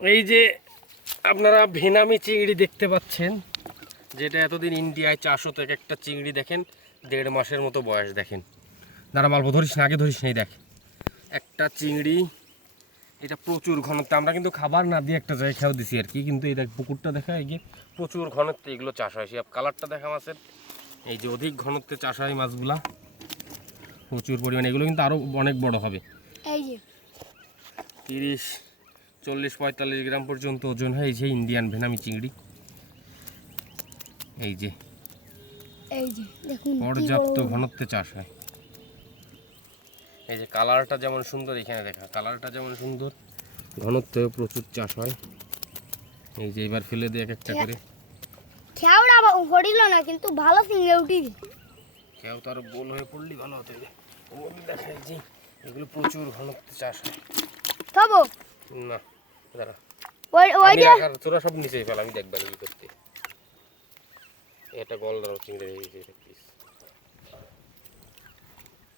এই যে আপনারা ভেনামি চিংড়ি দেখতে পাচ্ছেন, যেটা এতদিন ইন্ডিয়ায় চাষ হতো। একটা চিংড়ি দেখেন 1.5 মাসের মতো বয়স। দেখেন, দাঁড়া মালবো, ধরিস না, আগে ধরিস নেই। দেখ একটা চিংড়ি, এটা প্রচুর ঘনত্ব। আমরা কিন্তু খাবার না দিয়ে একটা জায়গায় খেয়েও দিছি আর কি, কিন্তু এই দেখ পুকুরটা দেখা, এই যে প্রচুর ঘনত্বে এগুলো চাষ হয়। সে কালারটা দেখা মাছের, এই যে অধিক ঘনত্বে চাষ হয় মাছগুলা প্রচুর পরিমাণে। এগুলো কিন্তু আরও অনেক বড় হবে, এই যে 30, 40, 45 গ্রাম পর্যন্ত ওজন হয়। এই যে ইন্ডিয়ান ভেনামি চিংড়ি, এই যে দেখুন পর্যাপ্ত ঘনত্বে চাষ হয়। এই যে কালারটা যেমন সুন্দর, এখানে দেখা কালারটা যেমন সুন্দর, ঘনত্বেও প্রচুর চাষ হয়। এই যে এবার ফেলে দিয়ে এক একটা করে। খেয়াওড়া হরিল না, কিন্তু ভালো ফিঙ্গে উঠি। কেউ তো আরো গোল হয়ে পড়লি ভালো হতো। ওর দেখাই যে এগুলো প্রচুর ঘনত্বে চাষ হয়। খাবো না দাঁড়া, ওই যে তোরা সব নিচে ফেল, আমি দেখবেন কি করতে। এটা গলদা চিংড়ি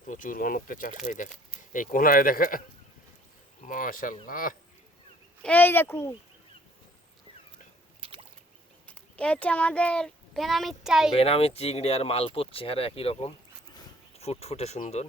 প্রচুর ঘনত্বে চাষ হয়। দেখ এই কোনায় দেখা, মাশাআল্লাহ। এই দেখুন, এটা আমাদের ভেনামি চিংড়ি। ভেনামি চিংড়ি আর মালপোর চেহারা একই রকম, ফুটফুটে সুন্দর।